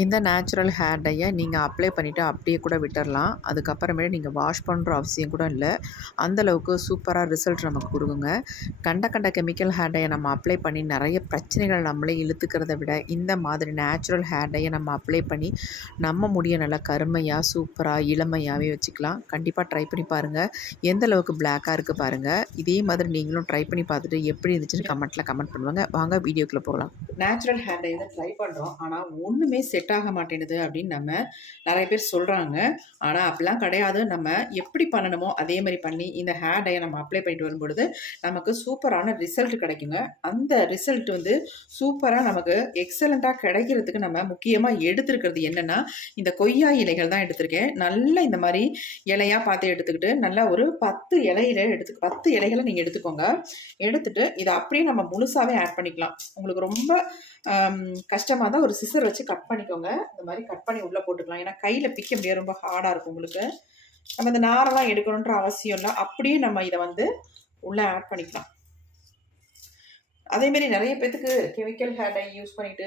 இந்த natural hair டையை நீங்கள் apply பண்ணிவிட்டு அப்படியே கூட விட்டுறலாம். அதுக்கப்புறமேட்டு நீங்கள் வாஷ் பண்ணுற அவசியம் கூட இல்லை. அந்தளவுக்கு சூப்பராக ரிசல்ட் நமக்கு கொடுக்குங்க. கண்ட கண்ட கெமிக்கல் ஹேர் டையை நம்ம அப்ளை பண்ணி நிறைய பிரச்சனைகள் நம்மளே இழுத்துக்கிறத விட இந்த மாதிரி நேச்சுரல் ஹேர் டையை நம்ம அப்ளை பண்ணி நம்ம முடிய நல்லா கருமையாக சூப்பராக இளமையாகவே வச்சுக்கலாம். கண்டிப்பாக ட்ரை பண்ணி பாருங்கள் எந்த அளவுக்கு பிளாக்காக இருக்குது பாருங்கள் இதே மாதிரி நீங்களும் ட்ரை பண்ணி பார்த்துட்டு எப்படி இருந்துச்சுன்னு கமெண்ட்டில் கமெண்ட் பண்ணுவாங்க வாங்க வீடியோக்குள்ளே போகலாம். நேச்சுரல் ஹேர் டை தான் ட்ரை பண்ணுறோம் ஆனால் ஒன்றுமே செட் செட் ஆக மாட்டேங்குது அப்படின்னு நம்ம நிறைய பேர் சொல்கிறாங்க ஆனால் அப்படிலாம் கிடையாது. நம்ம எப்படி பண்ணணுமோ அதே மாதிரி பண்ணி இந்த ஹேர் டையை நம்ம அப்ளை பண்ணிட்டு வரும்பொழுது நமக்கு சூப்பரான ரிசல்ட் கிடைக்குங்க. அந்த ரிசல்ட் வந்து சூப்பராக நமக்கு எக்ஸலண்ட்டாக கிடைக்கிறதுக்கு நம்ம முக்கியமாக எடுத்துருக்கிறது என்னென்னா இந்த கொய்யா இலைகள் தான் எடுத்திருக்கேன். நல்ல இந்த மாதிரி இலையாக பார்த்து எடுத்துக்கிட்டு நல்லா ஒரு பத்து இலையில எடுத்து பத்து இலைகளை நீங்கள் எடுத்துக்கோங்க. எடுத்துட்டு இதை அப்படியே நம்ம முழுசாகவே ஆட் பண்ணிக்கலாம். உங்களுக்கு ரொம்ப கஷ்டமாக தான் ஒரு சிசர் வச்சு கட் பண்ணிக்கோங்க இந்த மாதிரி கட் பண்ணி உள்ளே போட்டுக்கலாம். ஏன்னா கையில் பிக்க முடியாது. ரொம்ப ஹார்டாக இருக்கும் உங்களுக்கு. நம்ம இந்த நாரெல்லாம் எடுக்கணுன்ற அவசியம் இல்லை. அப்படியே நம்ம இதை வந்து உள்ளே ஆட் பண்ணிக்கலாம். அதேமாரி நிறைய பேத்துக்கு கெமிக்கல் ஹேர் டை யூஸ் பண்ணிட்டு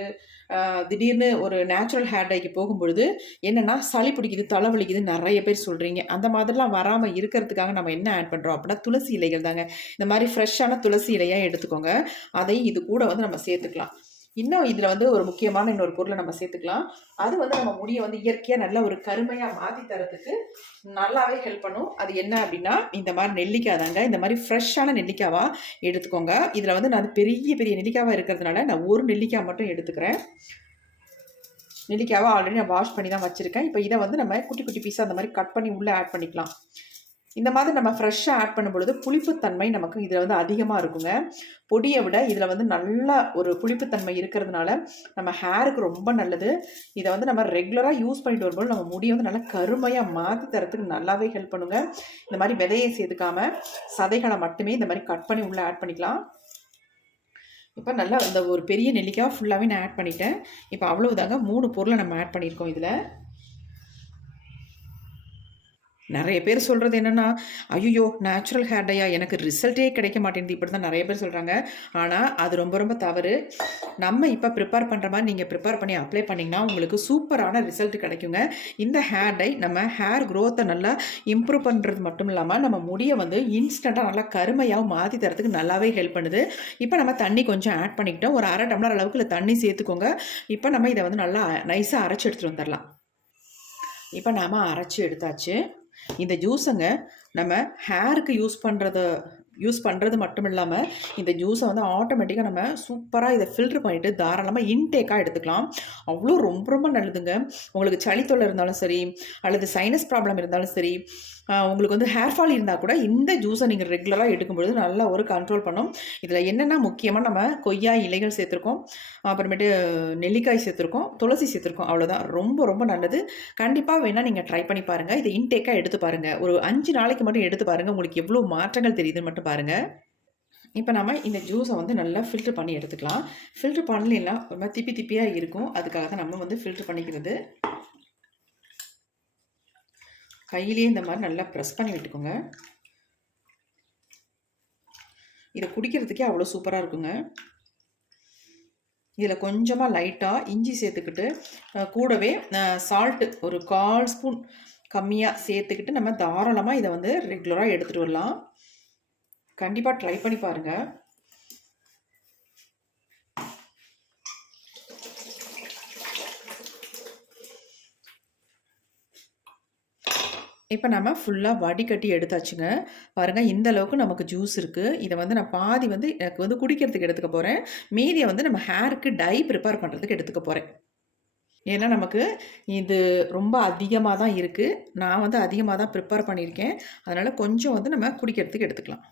திடீர்னு ஒரு நேச்சுரல் ஹேர் டைக்கு போகும்பொழுது என்னென்னா சளி பிடிக்குது தலைவலிக்குது நிறைய பேர் சொல்கிறீங்க அந்த மாதிரிலாம் வராமல் இருக்கிறதுக்காக நம்ம என்ன ஆட் பண்ணுறோம் அப்படின்னா துளசி இலைகள் தாங்க. இந்த மாதிரி ஃப்ரெஷ்ஷான துளசி இலையாக எடுத்துக்கோங்க. அதை இது கூட வந்து நம்ம சேர்த்துக்கலாம். இன்னும் இதில் வந்து ஒரு முக்கியமான இன்னொரு பொருளை நம்ம சேர்த்துக்கலாம். அது வந்து நம்ம முடியை வந்து இயற்கையாக நல்ல ஒரு கருமையாக மாற்றி தரத்துக்கு நல்லாவே ஹெல்ப் பண்ணும். அது என்ன அப்படின்னா இந்த மாதிரி நெல்லிக்காய் தாங்க. இந்த மாதிரி ஃப்ரெஷ்ஷான நெல்லிக்காவாக எடுத்துக்கோங்க. இதில் வந்து நான் பெரிய பெரிய நெல்லிக்காவாக இருக்கிறதுனால நான் ஒரு நெல்லிக்காய் மட்டும் எடுத்துக்கிறேன். நெல்லிக்காவை ஆல்ரெடி நான் வாஷ் பண்ணி தான் வச்சுருக்கேன். இப்போ இதை வந்து நம்ம குட்டி குட்டி பீஸாக அந்த மாதிரி கட் பண்ணி உள்ளே ஆட் பண்ணிக்கலாம். இந்த மாதிரி நம்ம ஃப்ரெஷ்ஷாக ஆட் பண்ணும் பொழுது புளிப்புத்தன்மை நமக்கு இதில் வந்து அதிகமாக இருக்குங்க. பொடியை விட இதில் வந்து நல்ல ஒரு புளிப்புத்தன்மை இருக்கிறதுனால நம்ம ஹேருக்கு ரொம்ப நல்லது. இதை வந்து நம்ம ரெகுலராக யூஸ் பண்ணிட்டு வரும்போது நம்ம முடியை வந்து நல்லா கருமையாக மாற்றி தரத்துக்கு நல்லாவே ஹெல்ப் பண்ணுங்க. இந்த மாதிரி விதையை சேர்த்துக்காம சதைகளை மட்டுமே இந்த மாதிரி கட் பண்ணி உள்ளே ஆட் பண்ணிக்கலாம். இப்போ நல்லா இந்த ஒரு பெரிய நெல்லிக்காய் ஃபுல்லாகவே நான் ஆட் பண்ணிட்டேன். இப்போ அவ்வளவுதாங்க. மூணு பொருளை நம்ம ஆட் பண்ணியிருக்கோம் இதில். நிறைய பேர் சொல்கிறது என்னென்னா ஐயோ நேச்சுரல் ஹேர் டையா எனக்கு ரிசல்ட்டே கிடைக்க மாட்டேங்குது. இப்படி தான் நிறைய பேர் சொல்கிறாங்க ஆனால் அது ரொம்ப ரொம்ப தவறு. நம்ம இப்போ ப்ரிப்பேர் பண்ணுற மாதிரி நீங்கள் ப்ரிப்பேர் பண்ணி அப்ளை பண்ணிங்கன்னா உங்களுக்கு சூப்பரான ரிசல்ட் கிடைக்குங்க. இந்த ஹேர் டை நம்ம ஹேர் க்ரோத்தை நல்லா இம்ப்ரூவ் பண்ணுறது மட்டும் இல்லாமல் நம்ம முடியை வந்து இன்ஸ்டண்ட்டாக நல்லா கருமையாக மாற்றி தரத்துக்கு நல்லாவே ஹெல்ப் பண்ணுது. இப்போ நம்ம தண்ணி கொஞ்சம் ஆட் பண்ணிக்கிட்டோம். ஒரு அரை டம்ளர் அளவுக்கு இல்லை தண்ணி சேர்த்துக்கோங்க. இப்போ நம்ம இதை வந்து நல்லா நைஸாக அரைச்சி எடுத்துகிட்டு வந்துடலாம். இப்போ நாம் அரைச்சி எடுத்தாச்சு. இந்த ஜூஸுங்க நம்ம ஹேருக்கு யூஸ் பண்ணுறத யூஸ் பண்ணுறது மட்டும் இல்லாமல் இந்த ஜூஸை வந்து ஆட்டோமேட்டிக்காக நம்ம சூப்பராக இதை ஃபில்ட்ரு பண்ணிவிட்டு தாராளமாக இன்டேக்காக எடுத்துக்கலாம். அவ்வளோ ரொம்ப ரொம்ப நல்லதுங்க. உங்களுக்கு சளி தொல்லை இருந்தாலும் சரி அல்லது சைனஸ் ப்ராப்ளம் இருந்தாலும் சரி உங்களுக்கு வந்து ஹேர் ஃபால் இருந்தால் கூட இந்த ஜூஸை நீங்கள் ரெகுலராக எடுக்கும்பொழுது நல்லா ஒரு கண்ட்ரோல் பண்ணும். இதில் என்னென்னா முக்கியமாக நம்ம கொய்யா இலைகள் சேர்த்துருக்கோம் அப்புறமேட்டு நெல்லிக்காய் சேர்த்துருக்கோம் துளசி சேர்த்துருக்கோம் அவ்வளோதான் ரொம்ப ரொம்ப நல்லது. கண்டிப்பாக வேணால் நீங்கள் ட்ரை பண்ணி பாருங்கள் இதை இன்டேக்காக எடுத்து பாருங்கள் ஒரு அஞ்சு நாளைக்கு மட்டும் எடுத்து பாருங்கள் உங்களுக்கு எவ்வளோ மாற்றங்கள் தெரியுதுன்னு மட்டும் பாருங்கள் இப்போ நம்ம இந்த ஜூஸை வந்து நல்லா ஃபில்ட்ரு பண்ணி எடுத்துக்கலாம். ஃபில்ட்ரு பண்ணலாம் ரொம்ப திப்பி திப்பியாக இருக்கும். அதுக்காக தான் நம்ம வந்து ஃபில்ட்ரு பண்ணிக்கிறது. கையிலேயே இந்த மாதிரி நல்லா ப்ரெஸ் பண்ணி விட்டுக்கோங்க. இதை குடிக்கிறதுக்கே அவ்வளோ சூப்பராக இருக்குங்க. இதில் கொஞ்சமாக லைட்டாக இஞ்சி சேர்த்துக்கிட்டு கூடவே சால்ட்டு ஒரு கால் ஸ்பூன் கம்மியாக சேர்த்துக்கிட்டு நம்ம தாராளமாக இதை வந்து ரெகுலராக எடுத்துகிட்டு வரலாம். கண்டிப்பாக ட்ரை பண்ணி பாருங்கள் இப்போ நம்ம ஃபுல்லாக வடிகட்டி எடுத்தாச்சுங்க. பாருங்கள் இந்த அளவுக்கு நமக்கு ஜூஸ் இருக்குது இதை வந்து நான் பாதி வந்து எனக்கு வந்து குடிக்கிறதுக்கு எடுத்துக்க போகிறேன் மீதியை வந்து நம்ம ஹேருக்கு டை ப்ரிப்பேர் பண்ணுறதுக்கு எடுத்துக்க போகிறேன் ஏன்னா நமக்கு இது ரொம்ப அதிகமாக தான் இருக்குது நான் வந்து அதிகமாக தான் ப்ரிப்பேர் பண்ணியிருக்கேன். அதனால் கொஞ்சம் வந்து நம்ம குடிக்கிறதுக்கு எடுத்துக்கலாம்.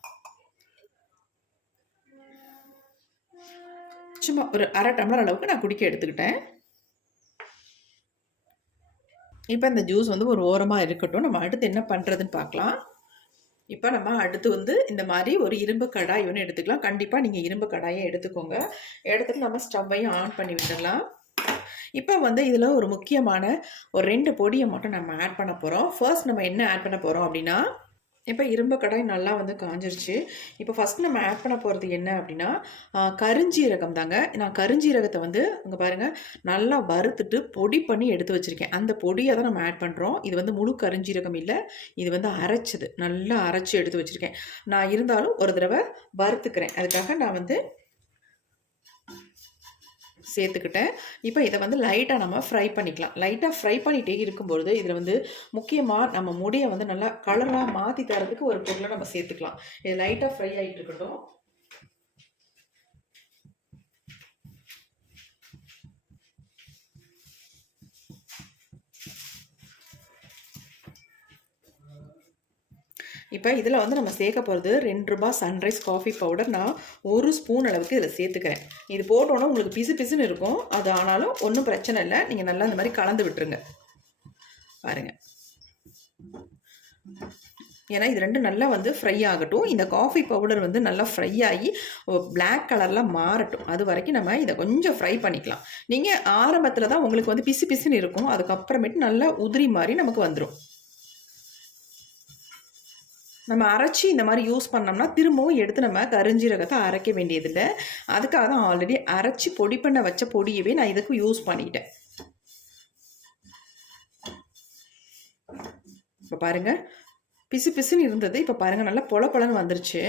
சும்மா ஒரு அரை டம்ளர் அளவுக்கு நான் குடிக்க எடுத்துக்கிட்டேன். இப்போ இந்த ஜூஸ் வந்து ஒரு ஓரமாக இருக்கட்டும். நம்ம அடுத்து என்ன பண்ணுறதுன்னு பார்க்கலாம். இப்போ நம்ம அடுத்து வந்து இந்த மாதிரி ஒரு இரும்பு கடாய் ஒன்று எடுத்துக்கலாம். கண்டிப்பாக நீங்கள் இரும்பு கடாயை எடுத்துக்கோங்க. எடுத்துட்டு நம்ம ஸ்டவ்வையும் ஆன் பண்ணி விட்டுடலாம். இப்போ வந்து இதில் ஒரு முக்கியமான ஒரு ரெண்டு பொடியை மட்டும் நம்ம ஆட் பண்ண போகிறோம் ஃபர்ஸ்ட் நம்ம என்ன ஆட் பண்ண போகிறோம் அப்படின்னா இப்போ இரும்பு கடாய் நல்லா வந்து காஞ்சிருச்சு. இப்போ ஃபஸ்ட் நம்ம ஆட் பண்ண போகிறது என்ன அப்படின்னா கருஞ்சீரகம் தாங்க. நான் கருஞ்சீரகத்தை வந்து இங்கே பாருங்கள் நல்லா வறுத்துட்டு பொடி பண்ணி எடுத்து வச்சுருக்கேன். அந்த பொடியை தான் நம்ம ஆட் பண்ணுறோம் இது வந்து முழு கருஞ்சீரகம் இல்லை. இது வந்து அரைச்சது. நல்லா அரைச்சி எடுத்து வச்சுருக்கேன். நான் இருந்தாலும் ஒரு தடவை வறுத்துக்கிறேன். அதுக்காக நான் வந்து சேர்த்துக்கிட்டேன். இப்போ இதை வந்து லைட்டாக நம்ம ஃப்ரை பண்ணிக்கலாம். லைட்டாக ஃப்ரை பண்ணிகிட்டே இருக்கும்பொழுது இதில் வந்து முக்கியமாக நம்ம முடியை வந்து நல்லா கலராக மாற்றி தரதுக்கு ஒரு பொருளை நம்ம சேர்த்துக்கலாம். இது லைட்டாக ஃப்ரை ஆகிட்டு இருக்கட்டும். இப்போ இதில் வந்து நம்ம சேர்க்க போகிறது ரெண்டு ரூபாய் சன்ரைஸ் காஃபி பவுடர் நான் ஒரு ஸ்பூன் அளவுக்கு இதில் சேர்த்துக்கிறேன். இது போட்டோன்னே உங்களுக்கு பிசு பிசுன்னு இருக்கும். அது ஆனாலும் ஒன்றும் பிரச்சனை இல்லை. நீங்கள் நல்லா இந்த மாதிரி கலந்து விட்டுருங்க. பாருங்கள் ஏன்னா இது ரெண்டும் நல்லா வந்து ஃப்ரை ஆகட்டும். இந்த காஃபி பவுடர் வந்து நல்லா ஃப்ரை ஆகி பிளாக் கலரில் மாறட்டும். அது வரைக்கும் நம்ம இதை கொஞ்சம் ஃப்ரை பண்ணிக்கலாம். நீங்கள் ஆரம்பத்தில் தான் உங்களுக்கு வந்து பிசு பிசுன்னு இருக்கும். அதுக்கப்புறமேட்டு நல்லா உதிரி மாதிரி நமக்கு வந்துடும் நம்ம அரைச்சி இந்த மாதிரி யூஸ் பண்ணோம்னா திரும்பவும் எடுத்து நம்ம கருஞ்சீரகத்தை அரைக்க வேண்டியதில்லை. அதுக்காக தான் ஆல்ரெடி அரைச்சி பொடி பண்ண வச்ச பொடியவே நான் இதுக்கு யூஸ் பண்ணிட்டேன். இப்போ பாருங்கள் பிசு பிசுன்னு இருந்தது. இப்போ பாருங்கள் நல்லா பொல பொலன்னு வந்துருச்சு.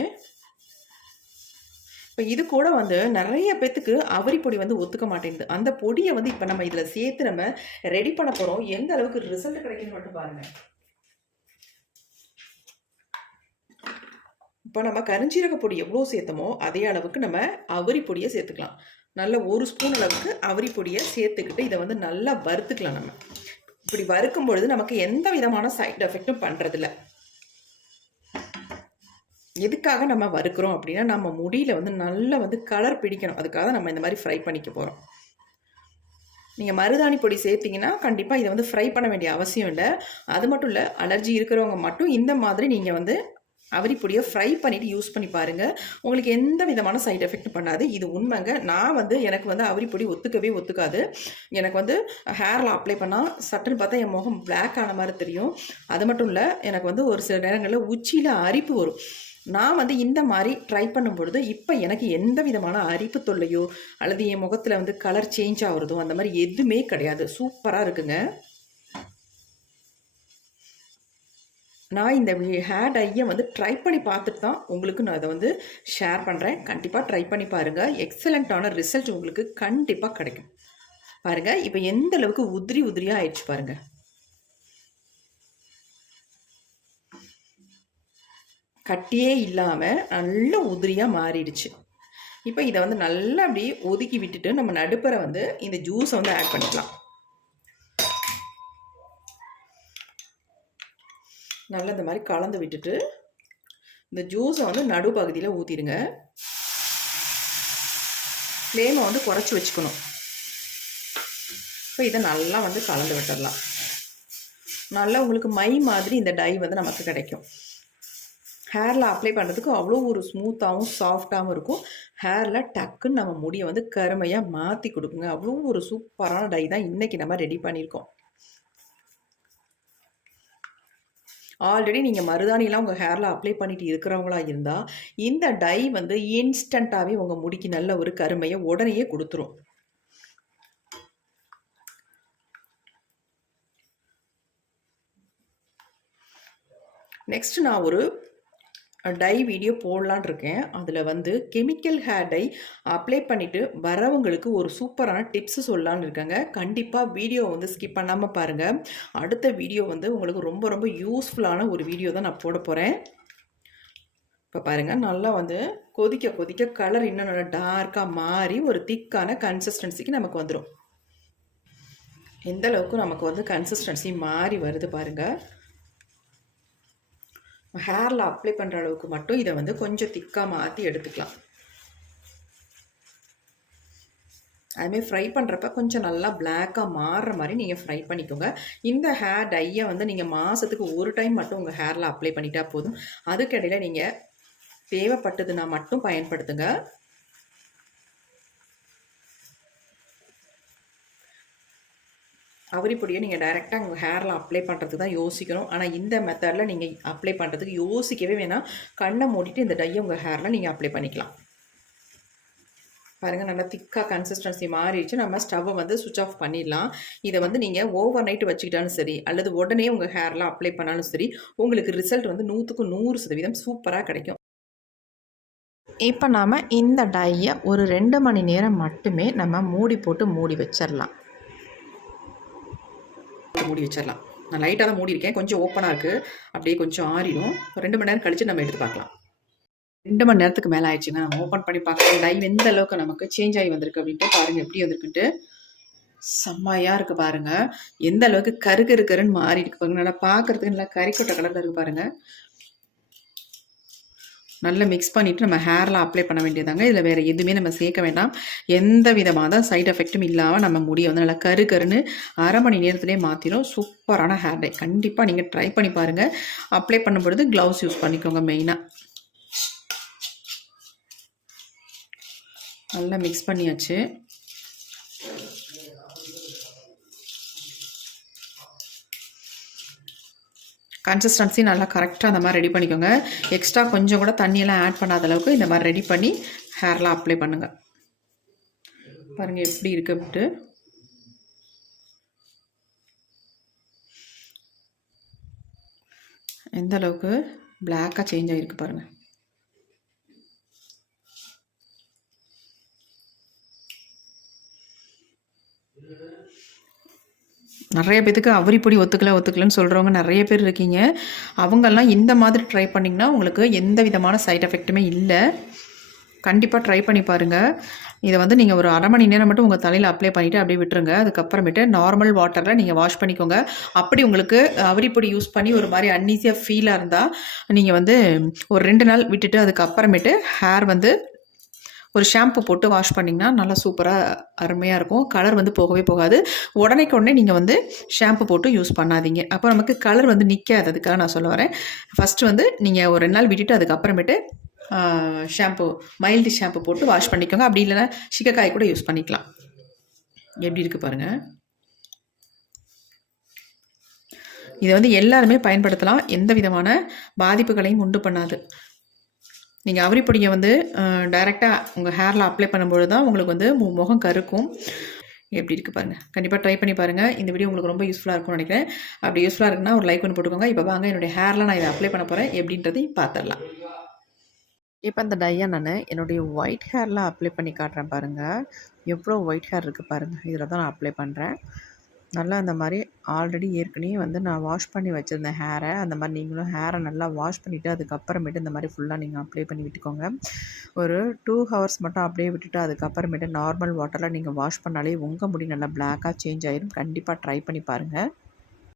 இப்போ இது கூட வந்து நிறைய பேத்துக்கு அவரி பொடி வந்து ஒத்துக்க மாட்டேங்குது. அந்த பொடியை வந்து இப்போ நம்ம இதில் சேர்த்து நம்ம ரெடி பண்ண போகிறோம் எந்த அளவுக்கு ரிசல்ட் கிடைக்குன்னு மட்டும் பாருங்கள் இப்போ நம்ம கருஞ்சீரக பொடி எவ்வளோ சேர்த்தமோ அதே அளவுக்கு நம்ம அவரி பொடியை சேர்த்துக்கலாம் நல்ல ஒரு ஸ்பூன் அளவுக்கு அவரி பொடியை சேர்த்துக்கிட்டு இதை வந்து நல்லா வறுத்துக்கலாம் நம்ம. இப்படி வறுக்கும் பொழுது நமக்கு எந்த விதமான சைட் எஃபெக்டும் பண்ணுறதில்ல எதுக்காக நம்ம வறுக்கிறோம் அப்படின்னா நம்ம முடியில் வந்து நல்லா வந்து கலர் பிடிக்கணும். அதுக்காக நம்ம இந்த மாதிரி ஃப்ரை பண்ணிக்க போகிறோம் நீங்கள் மருதாணி பொடி சேர்த்திங்கன்னா கண்டிப்பாக இதை வந்து ஃப்ரை பண்ண வேண்டிய அவசியம் இல்லை. அது மட்டும் இல்லை அலர்ஜி இருக்கிறவங்க மட்டும் இந்த மாதிரி நீங்கள் வந்து அவரிப்பொடியை ஃப்ரை பண்ணிவிட்டு யூஸ் பண்ணி பாருங்கள் உங்களுக்கு எந்த விதமான சைட் எஃபெக்ட் பண்ணாது. இது உண்மைங்க. நான் வந்து எனக்கு வந்து அவரிப்பொடி ஒத்துக்கவே ஒத்துக்காது. எனக்கு வந்து ஹேரில் அப்ளை பண்ணால் சட்டுன்னு பார்த்தா என் முகம் பிளாக் ஆன மாதிரி தெரியும். அது மட்டும் இல்லை எனக்கு வந்து ஒரு சில நேரங்களில் உச்சியில் அரிப்பு வரும். நான் வந்து இந்த மாதிரி ட்ரை பண்ணும் பொழுது இப்போ எனக்கு எந்த விதமான அரிப்பு தொல்லையோ அல்லது என் முகத்தில் வந்து கலர் சேஞ்ச் ஆகுறதோ அந்த மாதிரி எதுவுமே கிடையாது. சூப்பராக இருக்குங்க. நான் இந்த ஹேர் டையை வந்து ட்ரை பண்ணி பார்த்துட்டு தான் உங்களுக்கு நான் அதை வந்து ஷேர் பண்ணுறேன் கண்டிப்பாக ட்ரை பண்ணி பாருங்கள் எக்ஸலண்ட்டான ரிசல்ட் உங்களுக்கு கண்டிப்பாக கிடைக்கும். பாருங்கள் இப்போ எந்த அளவுக்கு உதிரி உதிரியாக ஆயிடுச்சு பாருங்கள் கட்டியே இல்லாமல் நல்ல உதிரியாக மாறிடுச்சு. இப்போ இதை வந்து நல்லா அப்படியே ஒதுக்கி விட்டுட்டு நம்ம நடுப்பரை வந்து இந்த ஜூஸை வந்து ஆட் பண்ணிக்கலாம். நல்லா இந்த மாதிரி கலந்து விட்டுட்டு இந்த ஜூஸை வந்து நடுப்பகுதியில் ஊற்றிடுங்க ஃப்ளேமை வந்து குறைச்சி வச்சுக்கணும். இப்போ இதை நல்லா வந்து கலந்து விட்டுடலாம். நல்லா உங்களுக்கு மை மாதிரி இந்த டை வந்து நமக்கு கிடைக்கும். ஹேரில் அப்ளை பண்ணுறதுக்கு அவ்வளோ ஒரு ஸ்மூத்தாகவும் சாஃப்டாகவும் இருக்கும். ஹேரில் டக்குன்னு நம்ம முடியை வந்து கருமையாக மாற்றி கொடுக்குங்க. அவ்வளோ ஒரு சூப்பரான டை தான் இன்றைக்கி நம்ம ரெடி பண்ணியிருக்கோம். ஆல்ரெடி நீங்கள் மருதாணிலாம் உங்கள் ஹேரில் அப்ளை பண்ணிட்டு இருக்கிறவங்களா இருந்தால் இந்த டை வந்து இன்ஸ்டண்ட்டாகவே உங்கள் முடிக்கு நல்ல ஒரு கருமையை உடனேயே கொடுத்துரும். நெக்ஸ்ட் நான் ஒரு டை வீடியோ போடலான் இருக்கேன். அதில் வந்து கெமிக்கல் ஹேர் டை அப்ளை பண்ணிவிட்டு வரவங்களுக்கு ஒரு சூப்பரான டிப்ஸ் சொல்லலான்னு இருக்காங்க. கண்டிப்பாக வீடியோ வந்து ஸ்கிப் பண்ணாமல் பாருங்கள் அடுத்த வீடியோ வந்து உங்களுக்கு ரொம்ப ரொம்ப யூஸ்ஃபுல்லான ஒரு வீடியோ தான் நான் போட போகிறேன் இப்போ பாருங்கள் நல்லா வந்து கொதிக்க கொதிக்க கலர் இன்னும் நல்லா டார்க்காக மாறி ஒரு திக்கான கன்சிஸ்டன்சிக்கு நமக்கு வந்துடும் எந்த அளவுக்கு நமக்கு வந்து கன்சிஸ்டன்சி மாறி வருது பாருங்கள் ஹேரில் அப்ளை பண்ணுற அளவுக்கு மட்டும் இதை வந்து கொஞ்சம் திக்காக மாற்றி எடுத்துக்கலாம். அதுமாரி ஃப்ரை பண்ணுறப்ப கொஞ்சம் நல்லா பிளாக்காக மாறுற மாதிரி நீங்கள் ஃப்ரை பண்ணிக்கோங்க. இந்த ஹேர் டையை வந்து நீங்கள் மாதத்துக்கு ஒரு டைம் மட்டும் உங்கள் ஹேரில் அப்ளை பண்ணிட்டா போதும். அதுக்கிடையில் நீங்கள் தேவைப்பட்டதுன்னா மட்டும் பயன்படுத்துங்க. அவரி பொடியை நீங்கள் டைரெக்டாக உங்கள் ஹேரில் அப்ளை பண்ணுறதுக்கு தான் யோசிக்கணும். ஆனால் இந்த மெத்தடில் நீங்கள் அப்ளை பண்ணுறதுக்கு யோசிக்கவே வேணாம். கண்ணை மூடிட்டு இந்த டையை உங்கள் ஹேரில் நீங்கள் அப்ளை பண்ணிக்கலாம். பாருங்கள் நல்லா திக்காக கன்சிஸ்டன்சி மாறிடுச்சு. நம்ம ஸ்டவ்வை வந்து சுவிச் ஆஃப் பண்ணிடலாம். இதை வந்து நீங்கள் ஓவர் நைட் வச்சுக்கிட்டாலும் சரி அல்லது உடனே உங்கள் ஹேரில் அப்ளை பண்ணாலும் சரி உங்களுக்கு ரிசல்ட் வந்து நூற்றுக்கு நூறு சதவீதம் சூப்பராக கிடைக்கும். இப்போ நாம் இந்த டையை ஒரு ரெண்டு மணி நேரம் மட்டுமே நம்ம மூடி போட்டு மூடி வச்சிடலாம் மூடி வச்சிடலாம். நான் லைட்டாக தான் மூடி இருக்கேன் கொஞ்சம் ஓப்பனாக இருக்குது அப்படியே கொஞ்சம் ஆறிடும். ஒரு ரெண்டு மணி நேரம் கழித்து நம்ம எடுத்து பார்க்கலாம். ரெண்டு மணி நேரத்துக்கு மேலே ஆயிடுச்சுங்க. நம்ம ஓப்பன் பண்ணி பார்க்கலாம். லைவ் எந்த அளவுக்கு நமக்கு சேஞ்ச் ஆகி வந்திருக்கு அப்படின்ட்டு பாருங்கள் எப்படி வந்திருக்குன்ட்டு. செம்மையாக இருக்குது பாருங்கள் எந்த அளவுக்கு கரு கரு கருன்னு மாறி இருக்கு பாருங்க. நல்லா பார்க்குறதுக்கு நல்லா கறிக்கொட்டை கலரில் இருக்குது பாருங்கள் நல்லா மிக்ஸ் பண்ணிவிட்டு நம்ம ஹேரில் அப்ளை பண்ண வேண்டியதாங்க இதில் வேறு எதுவுமே நம்ம சேர்க்க வேண்டாம். எந்த விதமான தான் சைட் எஃபெக்ட்டும் இல்லாமல் நம்ம முடியை வந்து நல்லா கரு கருன்னு அரை மணி நேரத்துலேயே மாற்றிடும் சூப்பரான ஹேர் டை கண்டிப்பாக நீங்கள் ட்ரை பண்ணி பாருங்கள் அப்ளை பண்ணும்பொழுது க்ளவுஸ் யூஸ் பண்ணிக்கோங்க மெயினாக நல்லா மிக்ஸ் பண்ணியாச்சு. கன்சிஸ்டன்சி நல்லா கரெக்டாக அந்த மாதிரி ரெடி பண்ணிக்கோங்க. எக்ஸ்ட்ரா கொஞ்சம் கூட தண்ணியெல்லாம் ஆட் பண்ணாத அளவுக்கு இந்த மாதிரி ரெடி பண்ணி ஹேர்லாம் அப்ளை பண்ணுங்கள் பாருங்கள் எப்படி இருக்கு அப்படின்ட்டு. எந்த அளவுக்கு பிளாக்காக சேஞ்ச் ஆகிருக்கு பாருங்கள் நிறைய பேத்துக்கு அவரிப்பொடி ஒத்துக்கல ஒத்துக்கலன்னு சொல்கிறவங்க நிறைய பேர் இருக்கீங்க. அவங்கெல்லாம் இந்த மாதிரி ட்ரை பண்ணிங்கன்னா உங்களுக்கு எந்த விதமான சைட் எஃபெக்ட்டுமே இல்லை. கண்டிப்பாக ட்ரை பண்ணி பாருங்கள் இதை வந்து நீங்கள் ஒரு அரை மணி நேரம் மட்டும் உங்கள் தலையில் அப்ளை பண்ணிவிட்டு அப்படியே விட்டுருங்க. அதுக்கப்புறமேட்டு நார்மல் வாட்டரில் நீங்கள் வாஷ் பண்ணிக்கோங்க. அப்படி உங்களுக்கு அவரிப்பொடி யூஸ் பண்ணி ஒரு மாதிரி அன்ஈஸியாக ஃபீலாக இருந்தால் நீங்கள் வந்து ஒரு ரெண்டு நாள் விட்டுட்டு அதுக்கப்புறமேட்டு ஹேர் வந்து ஒரு ஷாம்பு போட்டு வாஷ் பண்ணிங்கன்னா நல்லா சூப்பராக அருமையாக இருக்கும். கலர் வந்து போகவே போகாது. உடனேக்கு உடனே நீங்கள் வந்து ஷாம்பு போட்டு யூஸ் பண்ணாதீங்க. அப்போ நமக்கு கலர் வந்து நிற்காது அதுக்காக நான் சொல்ல வரேன். ஃபஸ்ட்டு வந்து நீங்கள் ஒரு ரெண்டு நாள் விட்டுட்டு அதுக்கப்புறமேட்டு ஷாம்பு மைல்டு ஷாம்பு போட்டு வாஷ் பண்ணிக்கோங்க. அப்படி இல்லைன்னா சிக்கக்காய் கூட யூஸ் பண்ணிக்கலாம். எப்படி இருக்குது பாருங்கள் இதை வந்து எல்லாருமே பயன்படுத்தலாம். எந்த விதமான பாதிப்புகளையும் உண்டு பண்ணாது. நீங்கள் அவரி பொடியை வந்து டைரெக்டாக உங்கள் ஹேரில் அப்ளை பண்ணும்போது தான் உங்களுக்கு வந்து மு- முகம் கருக்கும். எப்படி இருக்குது பாருங்கள் கண்டிப்பாக ட்ரை பண்ணி பாருங்கள் இந்த வீடியோ உங்களுக்கு ரொம்ப யூஸ்ஃபுல்லாக இருக்கும்னு நினைக்கிறேன். அப்படி யூஸ்ஃபுல்லாக இருக்குன்னா ஒரு லைக் ஒன்று போட்டுக்கோங்க. இப்போ வாங்க என்னுடைய ஹேரில் நான் இதை அப்ளை பண்ண போகிறேன் எப்படின்றதையும் பார்த்துடலாம் இப்போ அந்த டையை நான் என்னுடைய ஒயிட் ஹேரில் அப்ளை பண்ணி காட்டுறேன் பாருங்கள் எவ்வளோ ஒயிட் ஹேர் இருக்குது பாருங்கள் இதில் தான் நான் அப்ளை பண்ணுறேன் நல்லா அந்த மாதிரி ஆல்ரெடி ஏற்கனவே வந்து நான் வாஷ் பண்ணி வச்சுருந்தேன் ஹேரை அந்த மாதிரி நீங்களும் ஹேரை நல்லா வாஷ் பண்ணிவிட்டு அதுக்கப்புறமேட்டு இந்த மாதிரி ஃபுல்லாக நீங்கள் அப்ளை பண்ணி விட்டுக்கோங்க. ஒரு டூ ஹவர்ஸ் மட்டும் அப்படியே விட்டுட்டு அதுக்கப்புறமேட்டு நார்மல் வாட்டரில் நீங்கள் வாஷ் பண்ணாலே உங்கள் முடி நல்லா பிளாக்காக சேஞ்ச் ஆகிடும் கண்டிப்பாக ட்ரை பண்ணி பாருங்கள்